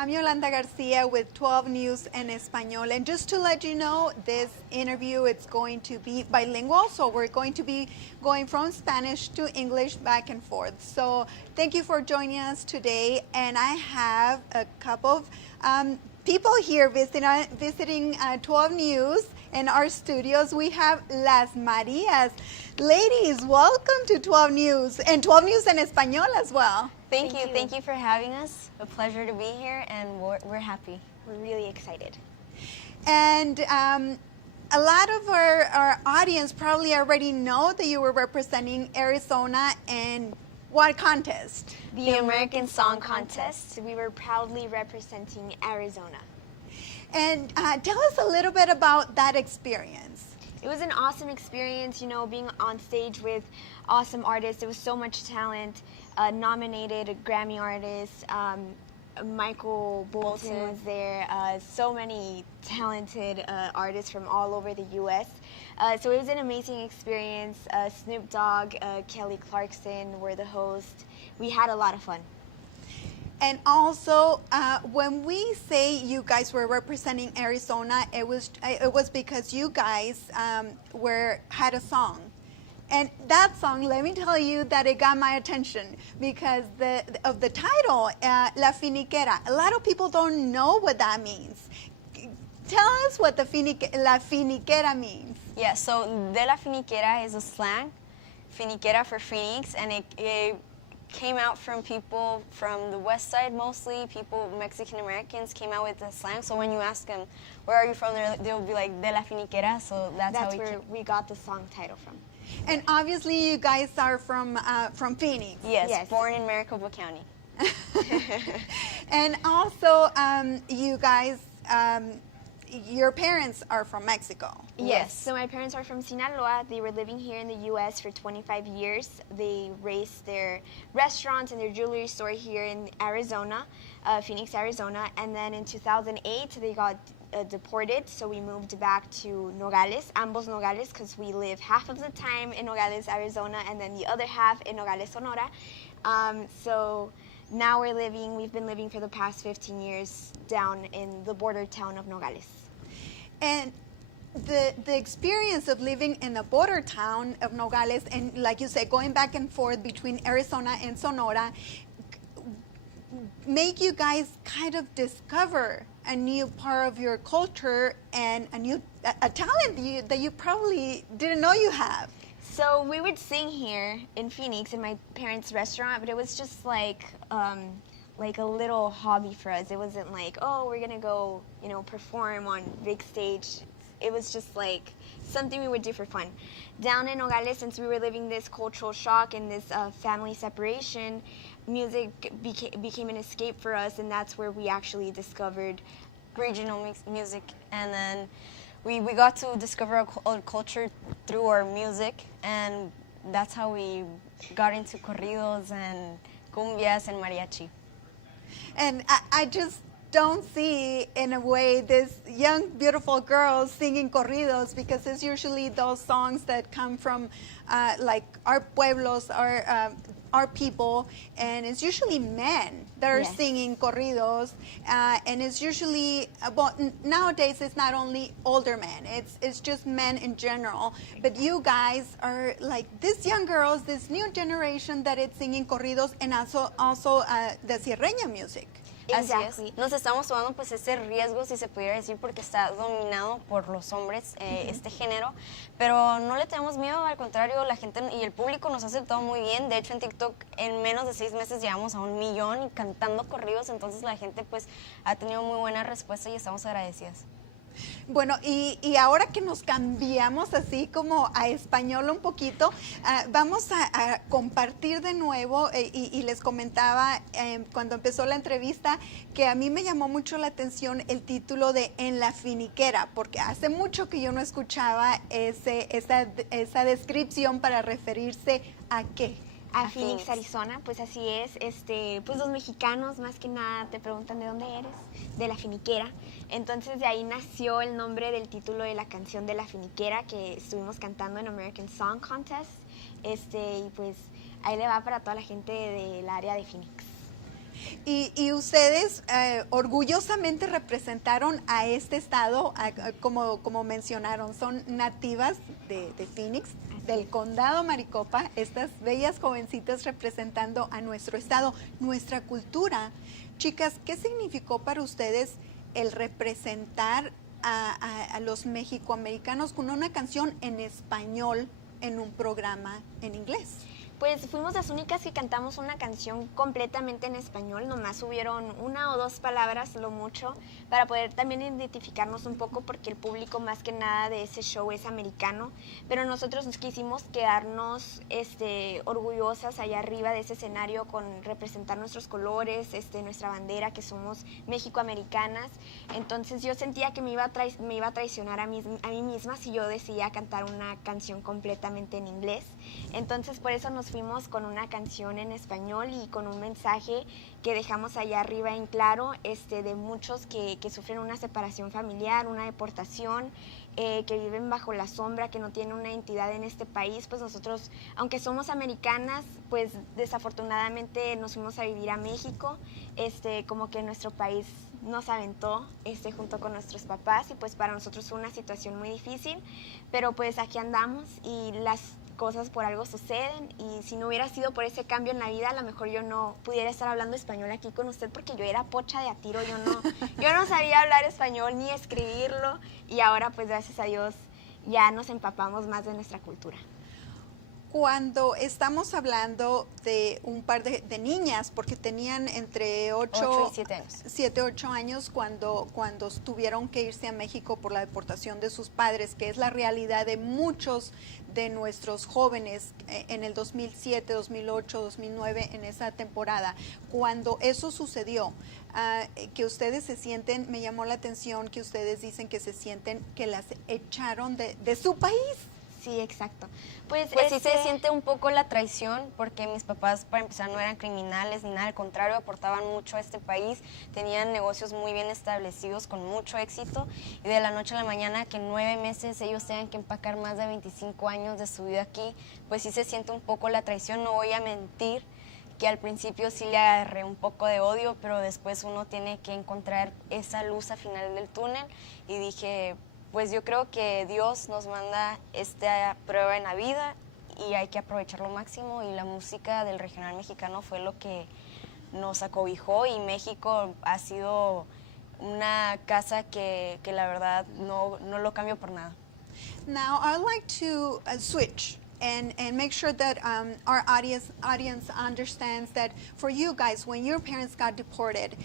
I'm Yolanda Garcia with 12 News en Español. And just to let you know, this interview it's going to be bilingual. So we're going to be going from Spanish to English back and forth. So thank you for joining us today. And I have a couple of people here visiting 12 News. In our studios, we have Las Marías. Ladies, welcome to 12 News, and 12 News en Español as well. Thank you. Thank you for having us. A pleasure to be here, and we're happy. We're really excited. And a lot of our audience probably already know that you were representing Arizona in what contest? The American Song Contest. We were proudly representing Arizona. And tell us a little bit about that experience. It was an awesome experience, you know, being on stage with awesome artists. There was so much talent, nominated Grammy artists. Michael Bolton was there. So many talented artists from all over the U.S. So it was an amazing experience. Snoop Dogg, Kelly Clarkson were the host. We had a lot of fun. And also, when we say you guys were representing Arizona, it was because you guys had a song. And that song, let me tell you that it got my attention because of the title, La Finiquera. A lot of people don't know what that means. Tell us what La Finiquera means. Yeah, so de la Finiquera is a slang, Finiquera for Phoenix, and it came out from people from the west side mostly. Mexican Americans came out with the slang. So when you ask them, where are you from, they'll be like, de la Finiquera. So that's where we got the song title from. And obviously you guys are from Phoenix. Yes, born in Maricopa County. And also you guys, your parents are from Mexico. Yes. So my parents are from Sinaloa. They were living here in the U.S. for 25 years. They raised their restaurant and their jewelry store here in Arizona, Phoenix, Arizona. And then in 2008, they got deported, so we moved back to Nogales, ambos Nogales, because we live half of the time in Nogales, Arizona, and then the other half in Nogales, Sonora. So now we've been living for the past 15 years down in the border town of Nogales. And the experience of living in the border town of Nogales, and like you said, going back and forth between Arizona and Sonora, make you guys kind of discover a new part of your culture and a talent that you probably didn't know you have. So we would sing here in Phoenix in my parents' restaurant, but it was just like a little hobby for us. It wasn't like, oh, we're gonna go, perform on big stage. It was just like something we would do for fun. Down in Nogales, since we were living this cultural shock and this family separation, music became an escape for us, and that's where we actually discovered regional music. And then we got to discover our culture through our music, and that's how we got into corridos and cumbias and mariachi. And I just don't see, in a way, this young, beautiful girls singing corridos, because it's usually those songs that come from like our pueblos, our people, and it's usually men that are singing corridos, and it's usually, nowadays it's not only older men, it's just men in general, but you guys are like these young girls, this new generation that is singing corridos, and also the sierreña music. Así es. Nos estamos tomando pues ese riesgo, si se pudiera decir, porque está dominado por los hombres este género, pero no le tenemos miedo, al contrario, la gente y el público nos ha aceptado muy bien. De hecho, en TikTok en menos de 6 meses llegamos a 1 millón y cantando corridos, entonces la gente pues ha tenido muy buena respuesta y estamos agradecidas. Bueno, y ahora que nos cambiamos así como a español un poquito, vamos a compartir de nuevo, y les comentaba cuando empezó la entrevista que a mí me llamó mucho la atención el título de En la Finiquera, porque hace mucho que yo no escuchaba esa descripción para referirse a ¿qué? A Phoenix, Arizona, pues así es. Pues los mexicanos más que nada te preguntan de dónde eres, de la Finiquera. Entonces de ahí nació el nombre del título de la canción de la Finiquera que estuvimos cantando en American Song Contest. Y pues ahí le va para toda la gente del área de Phoenix. Y ustedes orgullosamente representaron a este estado, como mencionaron, son nativas de Phoenix, del condado Maricopa, estas bellas jovencitas representando a nuestro estado, nuestra cultura. Chicas, ¿qué significó para ustedes el representar a los mexicoamericanos con una canción en español en un programa en inglés? Pues fuimos las únicas que cantamos una canción completamente en español, nomás hubieron 1 o 2 palabras, lo mucho, para poder también identificarnos un poco porque el público más que nada de ese show es americano, pero nosotros nos quisimos quedarnos orgullosas allá arriba de ese escenario con representar nuestros colores, nuestra bandera, que somos mexicoamericanas. Entonces yo sentía que me iba a traicionar a mí misma si yo decidía cantar una canción completamente en inglés. Entonces por eso nos fuimos con una canción en español y con un mensaje que dejamos allá arriba en claro, de muchos que sufren una separación familiar, una deportación, que viven bajo la sombra, que no tienen una identidad en este país. Pues nosotros, aunque somos americanas, pues desafortunadamente nos fuimos a vivir a México, como que nuestro país nos aventó junto con nuestros papás, y pues para nosotros fue una situación muy difícil, pero pues aquí andamos y las cosas por algo suceden, y si no hubiera sido por ese cambio en la vida, a lo mejor yo no pudiera estar hablando español aquí con usted, porque yo era pocha de a tiro, yo no sabía hablar español ni escribirlo, y ahora pues gracias a Dios ya nos empapamos más de nuestra cultura. Cuando estamos hablando de un par de niñas, porque tenían entre 8 y 7 años. 7, 8 años cuando tuvieron que irse a México por la deportación de sus padres, que es la realidad de muchos de nuestros jóvenes en el 2007, 2008, 2009, en esa temporada. Cuando eso sucedió, que ustedes se sienten, me llamó la atención que ustedes dicen que se sienten que las echaron de su país. Sí, exacto. Pues sí se siente un poco la traición, porque mis papás, para empezar, no eran criminales ni nada, al contrario, aportaban mucho a este país, tenían negocios muy bien establecidos con mucho éxito, y de la noche a la mañana que en 9 meses ellos tengan que empacar más de 25 años de su vida aquí, pues sí se siente un poco la traición. No voy a mentir que al principio sí le agarré un poco de odio, pero después uno tiene que encontrar esa luz al final del túnel, y dije, pues yo creo que Dios nos manda esta prueba en la vida y hay que aprovecharlo máximo, y la música del regional mexicano fue lo que nos acobijó, y México ha sido una casa que la verdad no lo cambio por nada. Now, I'd like to switch and make sure that our audience understands that for you guys, when your parents got deported,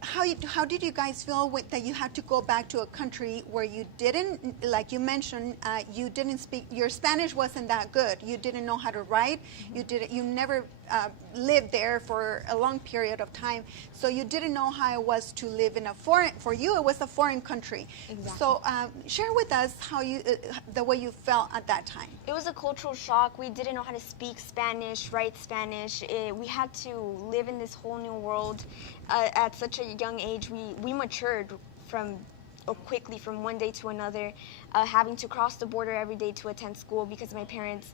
how did you guys feel that you had to go back to a country where you didn't, like you mentioned, you didn't speak, your Spanish wasn't that good, you didn't know how to write, you never lived there for a long period of time, so you didn't know how it was to live in for you it was a foreign country. Exactly. So share with us how the way you felt at that time. It was a cultural shock. We didn't know how to speak Spanish, write Spanish. We had to live in this whole new world. At such a young age, we matured quickly from one day to another, having to cross the border every day to attend school, because my parents,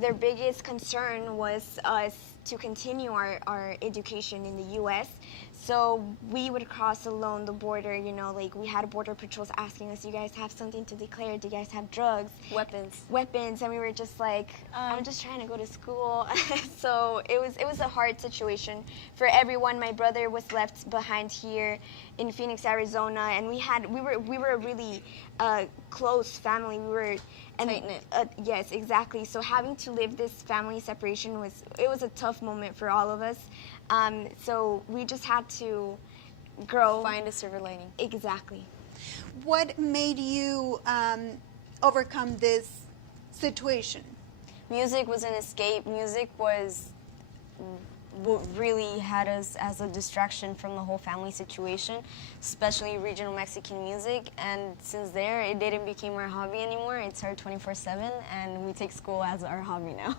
their biggest concern was us to continue our education in the U.S. So we would cross alone the border, like we had border patrols asking us, you guys have something to declare? Do you guys have drugs? Weapons, and we were just like, I'm just trying to go to school. So it was a hard situation for everyone. My brother was left behind here in Phoenix, Arizona, and we were a really close family. We were tight-knit. Yes, exactly. So having to live this family separation was a tough moment for all of us. So we just had to grow. Find a silver lining. Exactly. What made you overcome this situation? Music was an escape. Music was what really had us as a distraction from the whole family situation, especially regional Mexican music. And since there, it didn't become our hobby anymore. It's our 24/7, and we take school as our hobby now.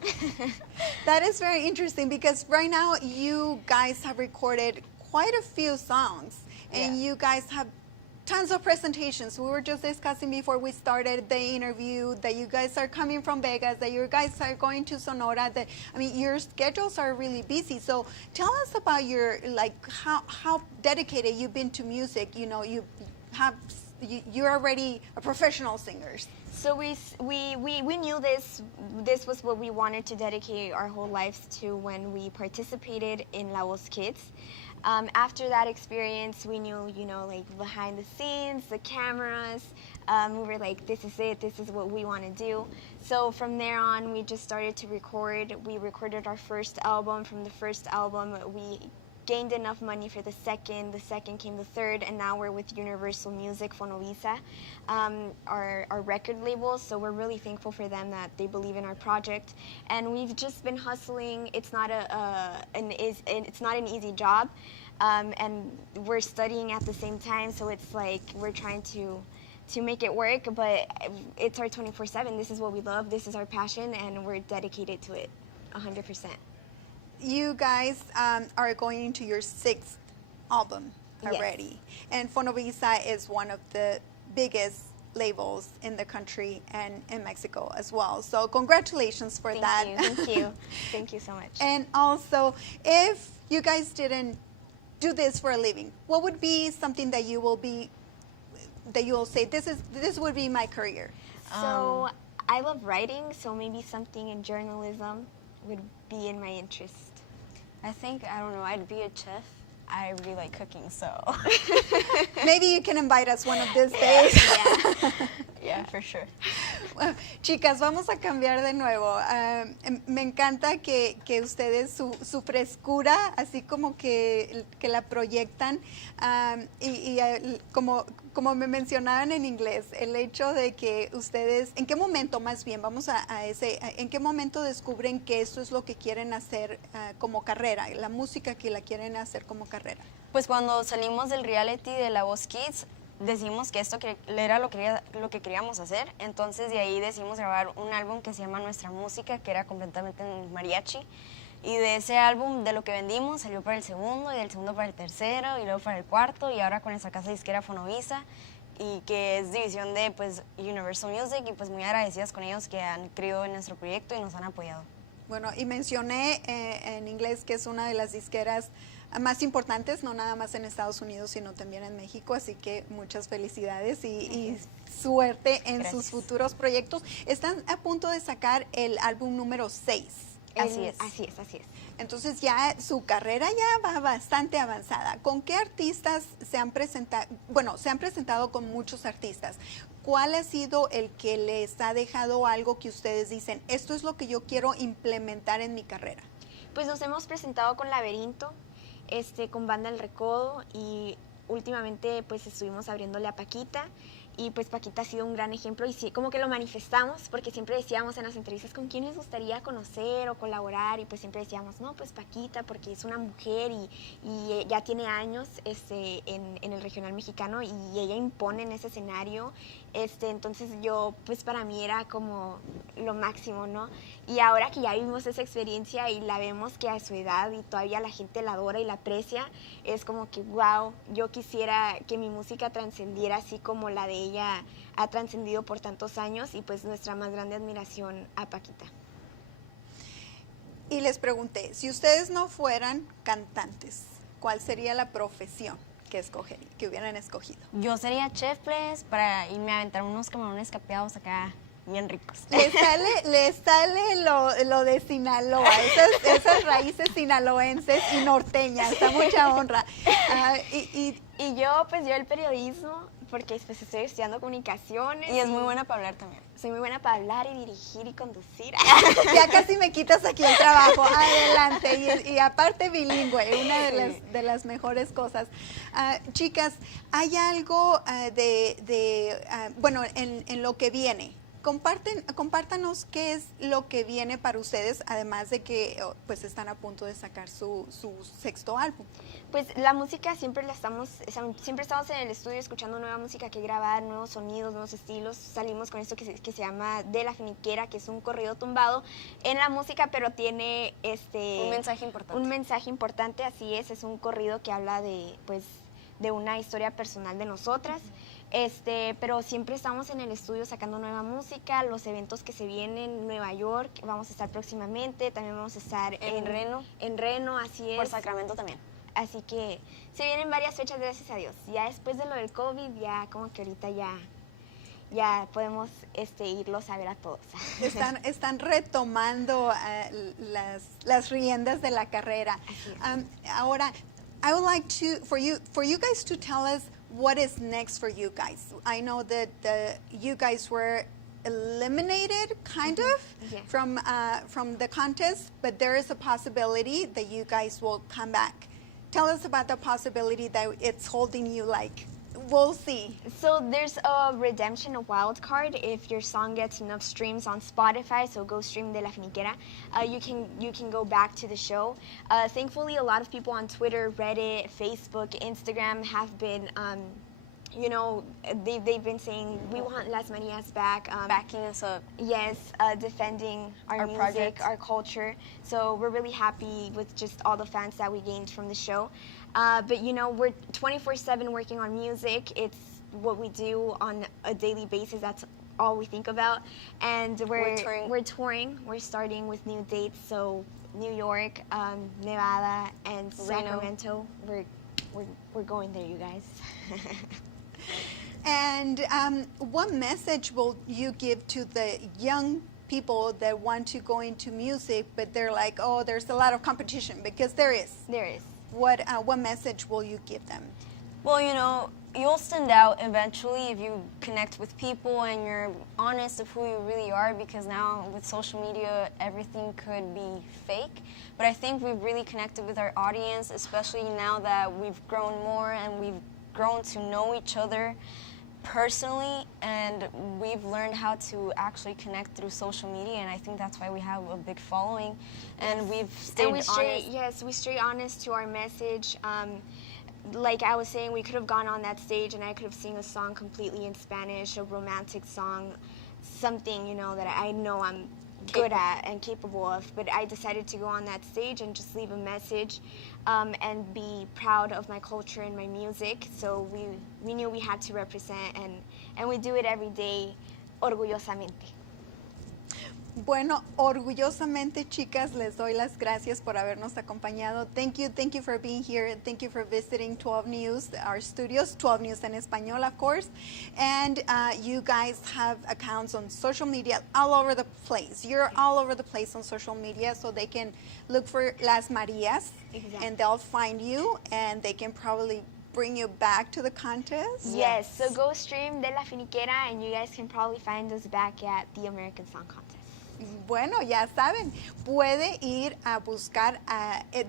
That is very interesting, because right now you guys have recorded quite a few songs, and you guys have tons of presentations. We were just discussing before we started the interview that you guys are coming from Vegas, that you guys are going to Sonora. That, I mean, your schedules are really busy. So tell us about your, like, how dedicated you've been to music. You know, you're already a professional singer. So we knew this was what we wanted to dedicate our whole lives to when we participated in La Voz Kids. After that experience, we knew, you know, like behind the scenes, the cameras, we were like, this is it, this is what we want to do. So from there on, we just started to record. We recorded our first album. From the first album, we gained enough money for the second came the third, and now we're with Universal Music, Fonovisa, our record label. So we're really thankful for them that they believe in our project, and we've just been hustling. It's not it's not an easy job, and we're studying at the same time. So it's like we're trying to make it work, but it's our 24/7. This is what we love. This is our passion, and we're dedicated to it 100%. You guys are going into your 6th album already. Yes. And Fonovisa is one of the biggest labels in the country and in Mexico as well. So congratulations for that. Thank you. Thank you so much. And also, if you guys didn't do this for a living, what would be something that you will say, this would be my career? So I love writing, so maybe something in journalism would be in my interest. I think, I don't know, I'd be a chef. I really like cooking, so. Maybe you can invite us one of these days. Yeah, for sure. Bueno, chicas, vamos a cambiar de nuevo. Me encanta que ustedes su frescura, así como que la proyectan, como me mencionaban en inglés, el hecho de que ustedes, ¿en qué momento más bien? Vamos a ese, ¿en qué momento descubren que esto es lo que quieren hacer como carrera, la música que la quieren hacer como carrera? Pues cuando salimos del reality de La Voz Kids, decidimos que esto era lo que queríamos hacer. Entonces de ahí decidimos grabar un álbum que se llama Nuestra Música, que era completamente en mariachi. Y de ese álbum, de lo que vendimos, salió para el segundo, y del segundo para el tercero, y luego para el cuarto, y ahora con nuestra casa disquera Fonovisa, y que es división de pues, Universal Music, y pues muy agradecidas con ellos que han creído en nuestro proyecto y nos han apoyado. Bueno, y mencioné en inglés que es una de las disqueras más importantes, no nada más en Estados Unidos, sino también en México, así que muchas felicidades y suerte en sus futuros proyectos. Están a punto de sacar el álbum número 6. Así es. Entonces ya su carrera ya va bastante avanzada. ¿Con qué artistas se han presentado? Bueno, se han presentado con muchos artistas. ¿Cuál ha sido el que les ha dejado algo que ustedes dicen, esto es lo que yo quiero implementar en mi carrera? Pues nos hemos presentado con Laberinto, con Banda El Recodo, y últimamente pues estuvimos abriéndole a Paquita, y pues Paquita ha sido un gran ejemplo, y sí, como que lo manifestamos, porque siempre decíamos en las entrevistas con quién les gustaría conocer o colaborar, y pues siempre decíamos, no, pues Paquita, porque es una mujer y ya tiene años en el regional mexicano, y ella impone en ese escenario. Entonces yo, pues para mí era como lo máximo, ¿no? Y ahora que ya vivimos esa experiencia y la vemos que a su edad y todavía la gente la adora y la aprecia, es como que, wow, yo quisiera que mi música trascendiera así como la de ella ha trascendido por tantos años, y pues nuestra más grande admiración a Paquita. Y les pregunté, si ustedes no fueran cantantes, ¿cuál sería la profesión que hubieran escogido? Yo sería chef, pues, para irme a aventar unos camarones capeados acá, bien ricos. Le sale lo de Sinaloa, esas raíces sinaloenses y norteñas, a mucha honra. Y yo, pues yo el periodismo, porque pues estoy estudiando comunicaciones. Y es muy buena para hablar también. Soy muy buena para hablar y dirigir y conducir. Ya casi me quitas aquí el trabajo. Adelante. Y aparte bilingüe, una de las mejores cosas. Chicas, hay algo bueno, en lo que viene. Compártanos qué es lo que viene para ustedes, además de que pues están a punto de sacar su 6º álbum. Pues la música siempre estamos en el estudio escuchando nueva música que grabar, nuevos sonidos, nuevos estilos. Salimos con esto que se llama De la Finiquera, que es un corrido tumbado en la música, pero tiene un mensaje importante. Un mensaje importante, así es un corrido que habla de, pues, de una historia personal de nosotras. Pero siempre estamos en el estudio sacando nueva música, los eventos que se vienen en Nueva York, vamos a estar próximamente, también vamos a estar En Reno. En Reno, así es. Por Sacramento también. Así que se vienen varias fechas, gracias a Dios. Ya después de lo del COVID, ya como que ahorita ya podemos irlos a ver a todos. Están retomando las riendas de la carrera. Ahora, I would like for you guys to tell us what is next for you guys. I know that you guys were eliminated, kind of, Yeah. from the contest, but there is a possibility that you guys will come back. Tell us about the possibility that it's holding you like. We'll see. So there's a redemption, a wild card. If your song gets enough streams on Spotify, so go stream De La Finiquera, you can go back to the show. Thankfully, a lot of people on Twitter, Reddit, Facebook, Instagram have been, they've been saying, we want Las Marias back. Backing us up. Yes, defending our music, project. our culture. So we're really happy with just all the fans that we gained from the show. But we're 24/7 working on music. It's what we do on a daily basis. That's all we think about. And we're touring. We're starting with new dates. So New York, Nevada, and Sacramento. We're going there, you guys. And what message will you give to the young people that want to go into music, but they're like, oh, there's a lot of competition? Because there is. There is. What message will you give them? Well, you'll stand out eventually if you connect with people and you're honest of who you really are, because now with social media, everything could be fake. But I think we've really connected with our audience, especially now that we've grown more and we've grown to know each other personally, and we've learned how to actually connect through social media, and I think that's why we have a big following, and we've stayed honest. Yes, we stay honest to our message. Like I was saying, we could have gone on that stage and I could have sung a song completely in Spanish, a romantic song, something, that I know I'm good at and capable of, but I decided to go on that stage and just leave a message and be proud of my culture and my music. So we knew we had to represent, and we do it every day, orgullosamente. Bueno, orgullosamente, chicas, les doy las gracias por habernos acompañado. Thank you for being here. Thank you for visiting 12 News, our studios, 12 News en español, of course. And you guys have accounts on social media all over the place. You're all over the place on social media, so they can look for Las Marias, Exactly. and they'll find you, and they can probably bring you back to the contest. Yes, so go stream De La Finiquera, and you guys can probably find us back at the American Song Contest. Bueno, ya saben, puede ir a buscar,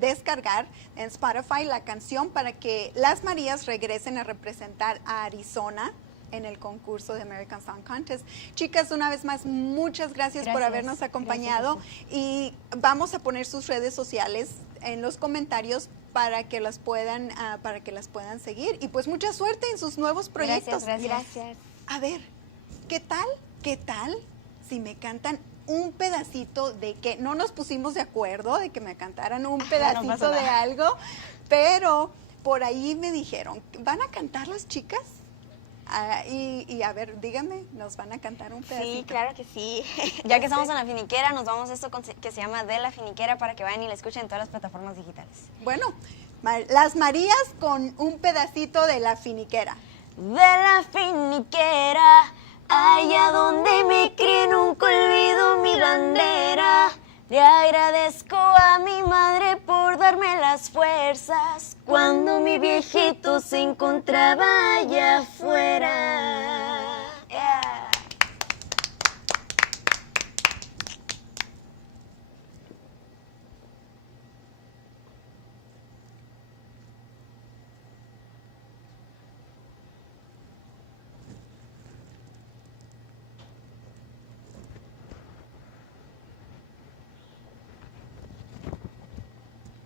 descargar en Spotify la canción para que Las Marías regresen a representar a Arizona en el concurso de American Song Contest. Chicas, una vez más, muchas gracias por habernos acompañado, y vamos a poner sus redes sociales en los comentarios para que las puedan seguir, y pues mucha suerte en sus nuevos proyectos. Gracias. A ver, ¿qué tal si me cantan un pedacito de que no nos pusimos de acuerdo de que me cantaran un pedacito de algo, pero por ahí me dijeron, ¿van a cantar las chicas? Y a ver, dígame, ¿nos van a cantar un pedacito? Sí, claro que sí. Ya que estamos en La Finiquera, nos vamos a esto que se llama De La Finiquera, para que vayan y la escuchen en todas las plataformas digitales. Bueno, Las Marías con un pedacito de La Finiquera. De la finiquera, allá donde me crié nunca olvido mi bandera. Le agradezco a mi madre por darme las fuerzas cuando mi viejito se encontraba allá afuera.